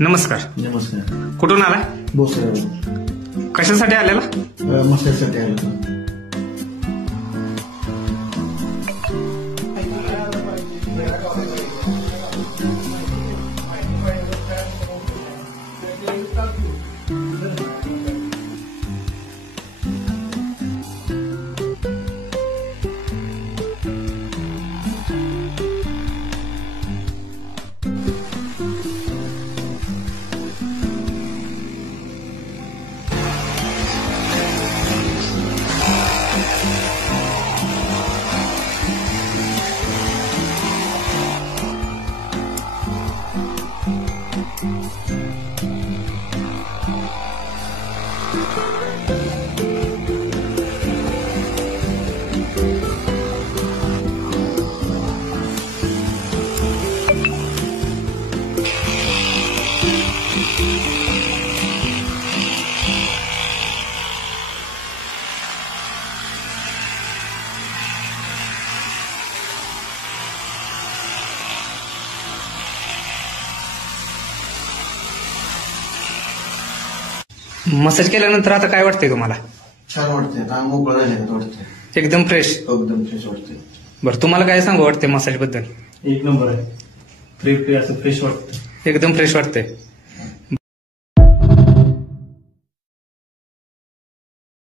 नमस्कार. नमस्कार. कुठून आलाय? बोसरे. कशासाठी आलेला? मसाल्यासाठी आलो. मसाज केल्यानंतर आता काय वाटतंय तुम्हाला? छान वाटते. आता मोकळं झाल्यागत वाटतंय. एकदम फ्रेश. एकदम फ्रेश वाटतंय. बरं, तुम्हाला काय सांगू वाटतंय मसाज बद्दल? एक नंबर आहे. फ्रेश असं फ्रेश वाटतं. एकदम फ्रेश वाटतंय.